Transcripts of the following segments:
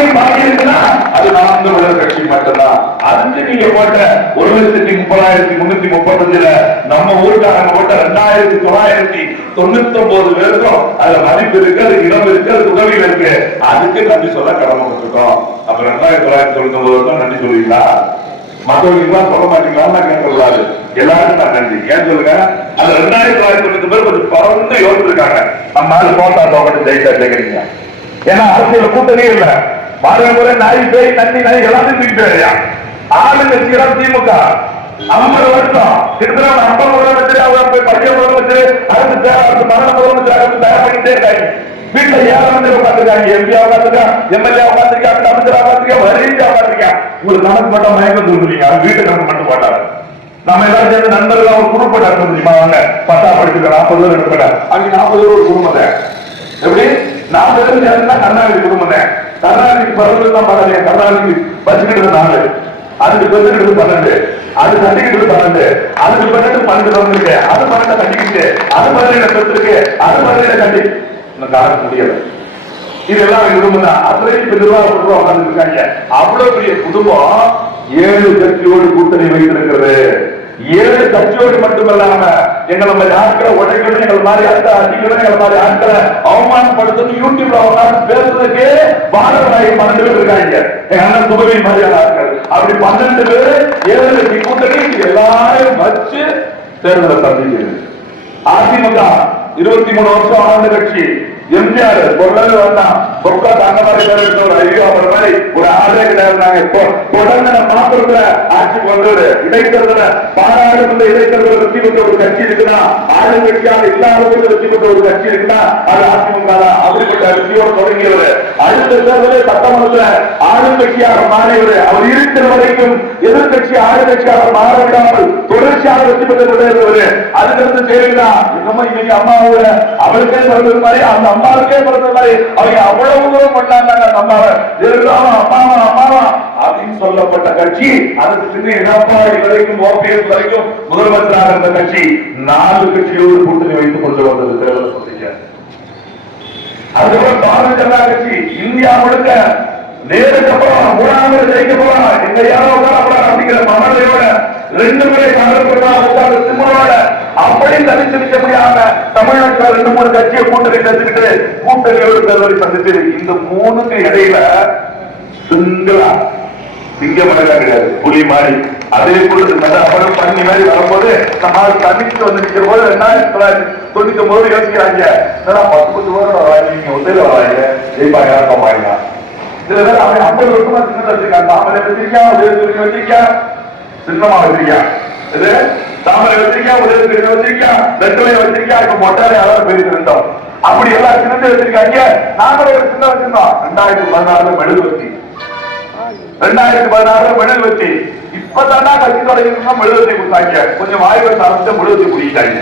அதிகம் பாக்கி அது நாம் தமிழர் கட்சி மட்டும்தான். அதுக்கு நீங்க போட்ட ஒரு லட்சத்தி முப்பதாயிரத்தி முன்னூத்தி முப்பத்தஞ்சுல நம்ம ஊருக்காரங்க போட்ட ரெண்டாயிரத்தி தொள்ளாயிரத்தி தொண்ணூத்தி ஒன்பது பேருக்கும் அதுல மதிப்பு இருக்கு அது இடம் இருக்கு அது உதவி இருக்கு. அதுக்கு நன்றி சொல்ல கடமைப்பட்டிருக்கோம். அப்ப ரெண்டாயிரத்தி தொள்ளாயிரத்தி தொண்ணூத்தி ஒன்பது வருஷம் நன்றி சொல்லுவீங்களா? மற்றவங்க சொல்ல மாட்டீங்களான்னு நான் கேட்கக்கூடாது. எல்லாருக்கும் நான் நன்றி. ஏன் சொல்லுங்க? அந்த ரெண்டாயிரத்தி தொள்ளாயிரத்தி தொண்ணூத்தி பேர் கொஞ்சம் பறந்து யோசிச்சிருக்காங்க நம்ம ஆளு போட்டா தோக்கட்டு ஜெயிச்சா ஜெயிக்கிறீங்க ஏன்னா அரசியல் கூட்டணி இல்ல. பாருங்க முறை நாய் பேய் தண்ணி நாய் எல்லாத்தையும் தூக்கிட்டு திமுக. ஐம்பது வருஷம். கிட்டத்தட்ட ஐம்பது முதலமைச்சர் போய் பையன் முதலமைச்சர் அடுத்து தே- மரண முதலமைச்சர் தயார் பண்ணிட்டே இருக்காங்க வீட்டுல ஏழாம் பேர் உட்காந்துருக்காங்க எம்பி உட்காந்துருக்காங்க எம்எல்ஏ உட்காந்துருக்காங்க அமைச்சர் உட்காந்துருக்காங்க வரிஞ்சா உட்காந்துருக்காங்க உங்களுக்கு கணக்கு மட்டும் மயக்கம் தூக்குறீங்க வீட்டு கணக்கு மட்டும் போட்டாரு. நம்ம எல்லாரும் சேர்ந்து நண்பர்கள் ஒரு குடும்பம் நடத்த முடியுமா வாங்க. பத்தா படிச்சுக்க நாற்பது பேர் எடுப்பட அங்க நாற்பது பேர் ஒரு குடும்பத்தை. எப்படி? நாற்பது பேர் சேர்ந்தா தான். கருணாநிதி பிறகு தான் பரவாயில்ல. கருணாநிதி வச்சுக்கிட்டு நாலு அதுக்கு பெருக்கிட்டு பன்னெண்டு. அது கட்டிக்கிட்டு பன்னெண்டு. அதுக்கு பன்னெண்டு பன்னெண்டு வந்திருக்கு அது பன்னெண்டு கட்டிக்கிட்டு அது பதினேழு பெற்றிருக்கு அது பதினேழு கட்டி இன்னும் காண முடியல. இதெல்லாம் குடும்பம் தான் அத்தனையும் பெருவாக நிர்வாக குடும்பம் உட்கார்ந்துருக்காங்க அவ்வளவு பெரிய குடும்பம் ஏழு கட்சியோடு கூட்டணி வைத்திருக்கிறது. ஏழு கட்சியோடு மட்டுமல்லாம எங்களை மாதிரி ஆட்களை உடைக்கணும் எங்களை மாதிரி ஆட்களை அடிக்கணும் எங்களை மாதிரி ஆட்களை அவமானப்படுத்தணும். யூடியூப்ல அவங்க பேசுறதுக்கு பாரதநாயகி பன்னெண்டு பேர் இருக்காங்க. எங்க அண்ணன் துபவி மாதிரியான ஆட்கள் அப்படி பன்னெண்டு பேர் ஏழு லட்சம் கூட்டணி எல்லாரும் வச்சு தேர்தலை சந்திக்கிறது அதிமுக இருபத்தி மூணு வருஷம் ஆண்ட கட்சி. எம்ஜிஆர் பொருளாதார வந்தான் பொருளா தாங்க மாதிரி ஒரு ஐயோ அவர் மாதிரி ஒரு ஆளே கிடையாது தொடர்ந்து மாப்பிள்ள ஆட்சிக்கு வந்தது இடைத்தேர்தல பாராளுமன்ற வெற்றி ஒரு கட்சி இருக்குன்னா ஆளுங்கட்சியாக இல்லாதவர்கள் வெற்றி ஒரு கட்சி இருக்குன்னா அது அதிமுக தான். அப்படிப்பட்ட வெற்றியோடு தொடங்கியவர். அடுத்த ஆளுங்கட்சியாக மாறியவர். அவர் இருக்கிற வரைக்கும் எதிர்கட்சி ஆளுங்கட்சியாக தொடர்ச்சியாக வெற்றி பெற்று அதுக்கடுத்து ஜெயலலிதா என்னமோ இன்னைக்கு அம்மாவோட அவளுக்கே பிறந்தது மாதிரி அந்த அம்மாவுக்கே பிறந்தது மாதிரி அவங்க அவ்வளவு தூரம் பண்ணாங்க அந்த அம்மாவை. அம்மாவா அம்மாவா அப்படின்னு சொல்லப்பட்ட கட்சி அதுக்கு பின்னே எடப்பாடி வரைக்கும் ஓபிஎஸ் வரைக்கும் முதலமைச்சராக இருந்த கட்சி நாலு கட்சியோடு கூட்டணி வைத்துக் கொண்டு வந்தது தேர்தல் அதுக்கப்புறம் பாரதிய ஜனதா கட்சி இந்தியா முழுக்க நேருக்கு அப்புறம் மூணாவது ஜெயிக்க போறான் எங்க யாரோ உட்காரப்படாது அப்படிங்கிற மனதையோட ரெண்டு முறை காங்கிரஸ் உட்கார்ந்து சிம்மனோட அப்படி தனித்து நிற்க முடியாம தமிழ்நாட்டுல ரெண்டு மூணு கட்சியை கூட்டணி சேர்த்துக்கிட்டு கூட்டணியோடு தேர்தலை சந்திச்சு இந்த மூணுக்கு இடையில சிங்களா சிங்கமடங்கா கிடையாது. புலி மாதிரி. அதே போல அப்புறம் பண்ணி மாதிரி வரும்போது நம்ம தனித்து வந்து நிற்கிற போது ரெண்டாயிரத்தி தொள்ளாயிரத்தி தொண்ணூத்தி ஒன்பது யோசிக்கிறாங்க. என்னடா பத்து பத்து பேரோட வராங்க நீங்க ஒத்தையில வராங்க. ஜெயிப்பாங்க இறக்க மாட்டீங்க சில பேர் அவன் ஐம்பது வருஷமா சின்னத்தை வச்சிருக்கான். தாமரை வச்சிருக்கான் உதயசூரியன் வச்சிருக்கான் சின்னமா வச்சிருக்கான் இது தாமரை வச்சிருக்கான் உதயசூரியன் வச்சிருக்கான் வெற்றிலை வச்சிருக்கான் இப்ப மொட்டாலே யாராவது பேருக்கு இருந்தோம். அப்படி எல்லாம் சின்னத்தை வச்சிருக்காங்க. நாங்களும் ஒரு சின்ன வச்சிருந்தோம். ரெண்டாயிரத்தி பதினாறுல மெழுகுவர்த்தி. ரெண்டாயிரத்தி பதினாறுல மெழுகு வச்சு இப்பதானா கட்சி தொடங்கினா மெழுகத்தை கொடுத்தாங்க கொஞ்சம் வாய்ப்பு சார்ந்த மெழுகத்தை குடிக்கிட்டாங்க.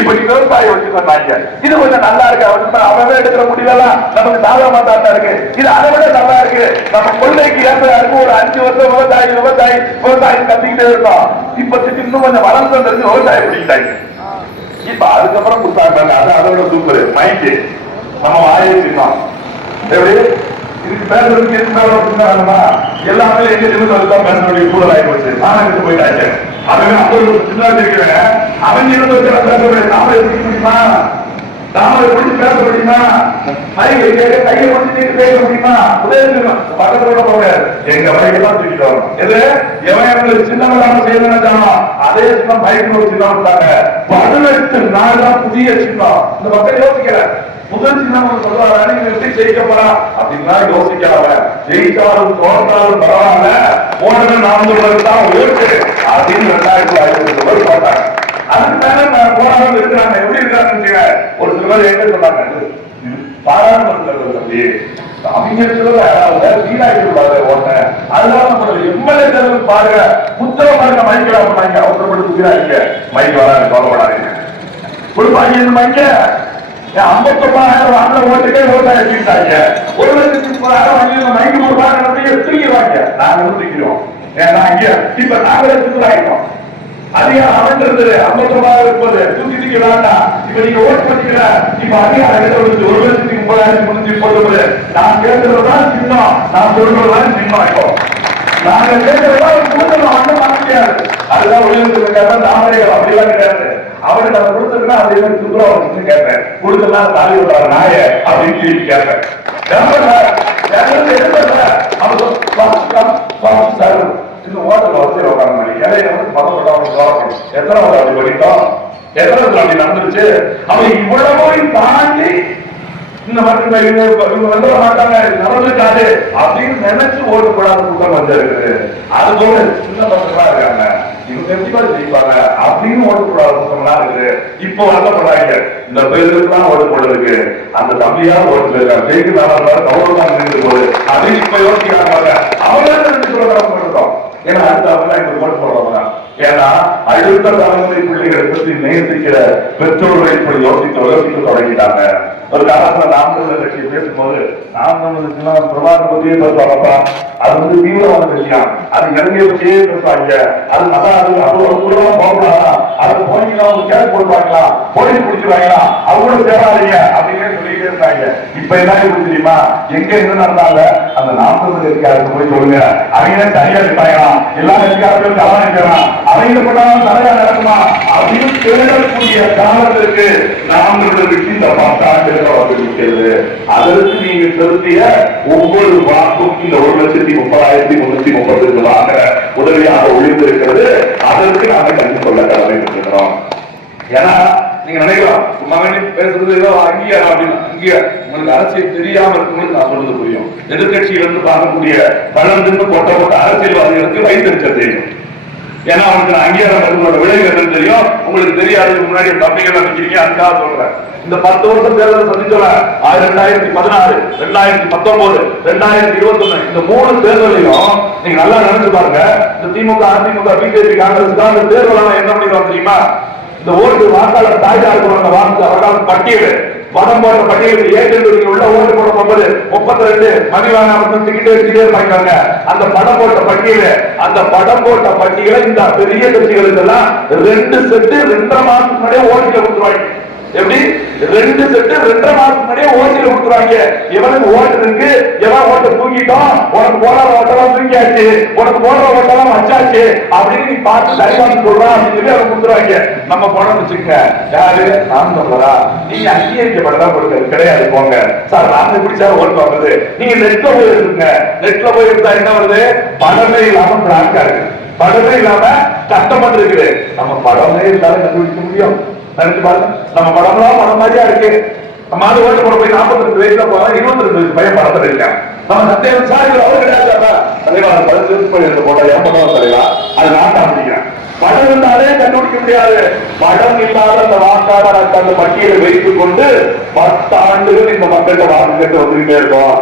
இப்ப நீ விவசாயம் வச்சு சொன்னாங்க. இது கொஞ்சம் நல்லா இருக்கு. அவன் எடுக்கிற முடியலாம் நமக்கு சாதகமா தான் இருக்கு. இது அதை விட நல்லா இருக்கு. நம்ம கொள்ளைக்கு ஏற்ப இருக்கு ஒரு அஞ்சு வருஷம் விவசாயி விவசாயி விவசாயம் கத்திக்கிட்டே இருக்கோம். இப்ப இன்னும் கொஞ்சம் வளர்ந்து வந்துருக்கு விவசாயம் பிடிக்கிட்டாங்க இப்ப அதுக்கப்புறம் கொடுத்தாங்க அது அதோட சூப்பர் மைக்கு நம்ம வாயிருக்கோம் எப்படி? இதுக்கு பேசுறதுக்கு எதுக்கு மேல எல்லாமே எங்க நிமிஷம் வரைக்கும் பேச சூழல் ஆகி போச்சு. நானும் அவன் ஐம்பது சின்ன இருக்கிறேன் அவன் இருபது பேச நாம முடியுமா? நாம எப்படி பேச முடியுமா? மைக்கு கேட்க கையை பிடிச்சி பேச முடியுமா? பக்கத்துல போக எங்க மைக்கெல்லாம் தூக்கிட்டு எது? எவன் எங்களுக்கு சின்னவராம செய்யணும்னு அதே சின்னம் மைக்கு ஒரு விட்டாங்க நான் தான் புதிய சின்னம் இந்த மக்கள் யோசிக்கிறேன் முதல் சின்னம் சொல்லுவாங்க நீங்க எப்படி ஜெயிக்க போறா. அப்படின்னா யோசிக்காம ஜெயிச்சாலும் தோற்றாலும் பரவாயில்ல. நான்கு நானூறு தான் ஓட்டு அப்படின்னு ரெண்டாயிரத்தி ஐநூறு ரூபாய் பார்த்தாங்க. அதுக்கு மேல நான் போராட்டம் இருக்கிறாங்க. எப்படி இருக்காங்கன்னு ஒரு சில பேர் என்ன சொன்னாங்க? பாராளுமன்றத்தில் தம்பி அவங்க சொல்ல வீணாக்கி விடாத ஓட்ட அதனால நம்மளோட எம்எல்ஏ தேர்தல் பாருங்க புத்தகம் பாருங்க மைக்கெல்லாம் பண்ணாங்க அவசரப்பட்டு வீணாக்க மைக் வராங்க கவலைப்படாதீங்க கொடுப்பாங்க இந்த மைக்க ஐம்பத்தொன்பதாயிரம் வாங்கின ஓட்டுக்கே ஓட்டா எடுத்துட்டாங்க ஒரு லட்சத்தி முப்பதாயிரம் வாங்கி மைக்கு கொடுப்பாங்க அப்படியே தூக்கிடுவாங்க நாங்க தூக்கிடுவோம் ஏன்னா இங்க இப்ப நாங்களே ஆயிட்டோம் அதிகாரம் அமைன்றது ஐம்பத்தொன்பதாயிரம் இருப்பது. தூக்கி தூக்கி வேண்டாம் இப்ப நீங்க ஓட்டு பண்ணிக்கிற இப்ப அதிகாரம் எடுத்து ஒரு லட்சத்தி முப்பதாயிரத்தி முன்னூத்தி முப்பது நான் கேட்கறதுதான் சின்னம். நான் சொல்றதுதான் சின்னம் இப்போ. நாங்க கேட்கறதா கூட்டணி மட்டும் பண்ண முடியாது. அதுதான் ஒளிவுக்காக தாமரைகள் அப்படிலாம் கிடையாது. அவருக்கு நான் கொடுத்துருக்கா அதே மாதிரி சுற்றுலா வந்து கேட்பேன். கொடுத்தா தாலி விடுறாரு நாய அப்படின்னு திருப்பி கேட்பேன். இந்த ஹோட்டல் வசதி உட்காந்து இலையில வந்து மதப்பட்டவங்க எத்தனை ஒரு அப்படி படித்தோம் எத்தனை வருடம் அப்படி நடந்துருச்சு? அவன் இவ்வளவையும் தாண்டி இந்த மாதிரி இவங்க இவங்க வந்துட மாட்டாங்க. நடந்துருக்காது. அப்படின்னு நினைச்சு ஓட்டு போடாத கூட்டம் வந்திருக்கு அது போல சின்ன பசங்களா இருக்காங்க. இவங்க எப்படி ஜெயிப்பாங்க? அப்படின்னு ஓட்டு போடாத கூட்டம்லாம் இருக்குது. இப்போ இந்த பேருக்கு தான் ஓட்டு போடுறதுக்கு அந்த தம்பியா ஓட்டு இருக்காங்க ஜெயிக்கு நல்லா தான் நின்று போகுது. அப்படின்னு இப்ப யோசிக்கிறாங்க அவங்களுக்கு ரெண்டு இருக்கோம். ஏன்னா அடுத்த அவங்க எங்களுக்கு ஓட்டு போடுறவங்க ஏன்னா அடுத்த தலைமுறை பிள்ளைகளை பற்றி நேசிக்கிற பெற்றோர்கள் இப்படி யோசிக்க யோசிக்க தொடங்கிட்டாங்க. ஒரு காலத்துல நாம் தமிழர் கட்சி பேசும்போது நாம் தமிழருக்குலாம் பிரபாகர் பத்தியே பேசுவாங்கப்பா. அது வந்து தீவிரவாத கட்சியா? அது இலங்கையை பத்தியே பேசுவாங்க. அது மதம் அது அவ்வளவு ஒரு குழுவா போகலாம் அது போனீங்கன்னா அவங்க கேஸ் போடுவாங்களா போலீஸ் பிடிச்சிருவாங்களா? அவங்களோட சேராதீங்க அப்படின்னு சொல்லிட்டே இருந்தாங்க. இப்ப என்ன இருக்கு தெரியுமா? எங்க என்ன நடந்தாங்க அந்த நாம் தமிழர் கட்சிக்காரருக்கு போய் சொல்லுங்க. அவங்க தனியா இருப்பாங்களா எல்லா கட்சிக்காரர்களும் கவனிக்கிறான் அவங்க பண்ணாலும் தலையா நடக்குமா? அப்படின்னு தேடக்கூடிய காலத்திற்கு நாம் தமிழர் கட்சி இந்த பத்தாண்டுகள் அதற்கு நீங்க செலுத்திய ஒவ்வொரு வாக்கும் இந்த ஒரு லட்சத்தி முப்பதாயிரத்தி முன்னூத்தி உதவியாக அதற்கு நாங்கள் கடமைப்பட்டிருக்கிறோம். ஏன்னா நீங்க நினைக்கலாம் பேசுறது ஏதோ அங்கீகாரம் அப்படின்னு அங்கீகாரம். உங்களுக்கு அரசியல் தெரியாம இருக்கும்போது நான் சொல்றது புரியும். எதிர்கட்சியில இருந்து பார்க்கக்கூடிய பலம் தின்னு அரசியல்வாதிகளுக்கு வைத்திருக்க தெரியும். ஏன்னா அவனுக்கு நான் அங்கீகாரம் உங்களோட விளைவு என்னன்னு தெரியும். உங்களுக்கு தெரியாததுக்கு முன்னாடி என் தம்பிகள் அதுக்காக சொல்றேன். இந்த பத்து வருஷம் தேர்தல் சந்திச்சோட ரெண்டாயிரத்தி பதினாறு ரெண்டாயிரத்தி பத்தொன்பது ரெண்டாயிரத்தி இருபத்தி ஒண்ணு இந்த மூணு தேர்தலையும் நீங்க நல்லா நினைச்சு பாருங்க. இந்த திமுக அதிமுக பிஜேபி காங்கிரஸ் தான் இந்த தேர்தல் என்ன பண்ணிடுவாங்க தெரியுமா இந்த ஓட்டு வாக்காளர் தாய்தாருக்கு வாக்கு அவர்களால் பட்டியல். பணம் போன்ற பட்டியலுக்கு ஏற்கனவே உள்ள ஓட்டு போட போகும்போது முப்பத்தி ரெண்டு மதிவான அவர்கள் டிக்கெட் எடுத்துட்டே இருப்பாங்க. அந்த படம் போட்ட பட்டியல அந்த படம் போட்ட பட்டியல இந்த பெரிய கட்சிகளுக்கு எல்லாம் ரெண்டு செட்டு ரெண்டரை மாசத்துக்கு முன்னாடியே ஓட்டு கொடுத்துருவாங்க. எப்படி? ரெண்டு செட்டு ரெண்டரை மாசத்துக்கு முன்னாடியே ஓட்டில கொடுத்துருவாங்க. இவனுக்கு ஓட்டு இருக்கு. எவன் ஓட்டை தூக்கிட்டோம்? உனக்கு போடுற ஓட்டெல்லாம் தூக்கியாச்சு. உனக்கு போடுற ஓட்டெல்லாம் வச்சாச்சு. அப்படின்னு நீ பார்த்து சரிவான்னு சொல்றான் அப்படின்னு சொல்லி அவன் கொடுத்துருவாங்க. நம்ம பணம் வச்சுக்க யாரு? நான் சொல்றா நீங்க அங்கீகரிக்கப்பட்டதா கொடுக்கறது கிடையாது. போங்க. சார் நாங்க எப்படி சார் ஓட்டு வாங்குறது? நீங்க நெட்ல போய் இருக்குங்க நெட்ல போய் இருந்தா என்ன வருது? பணமே இல்லாம பிளாங்கா இருக்கு. படமே இல்லாம கஷ்டப்பட்டு இருக்குது நம்ம படமே இருந்தாலும் கண்டுபிடிக்க முடியும். நினைச்சு பாருங்க. நம்ம படம்லாம் படம் மாதிரியா இருக்கு. மாடு ஓட்டு போட போய் நாற்பத்தி ரெண்டு வயசுல போனா இருபத்தி ரெண்டு வயசு பையன் படத்துல இருக்கான் நம்ம சத்தியம் சார் இது அவர் கிடையாது தலைவா அந்த படம் போய் போட்டா ஏன் படம் தலைவா? அது நாட்டா முடிக்கிறேன் படம் இருந்தாலே கண்டுபிடிக்க முடியாது. படம் இல்லாத அந்த வாக்காளர் அந்த பட்டியலை வைத்துக் கொண்டு பத்தாண்டுகள் இந்த மக்கள்கிட்ட வாழ்ந்துட்டு வந்துகிட்டே இருக்கோம்.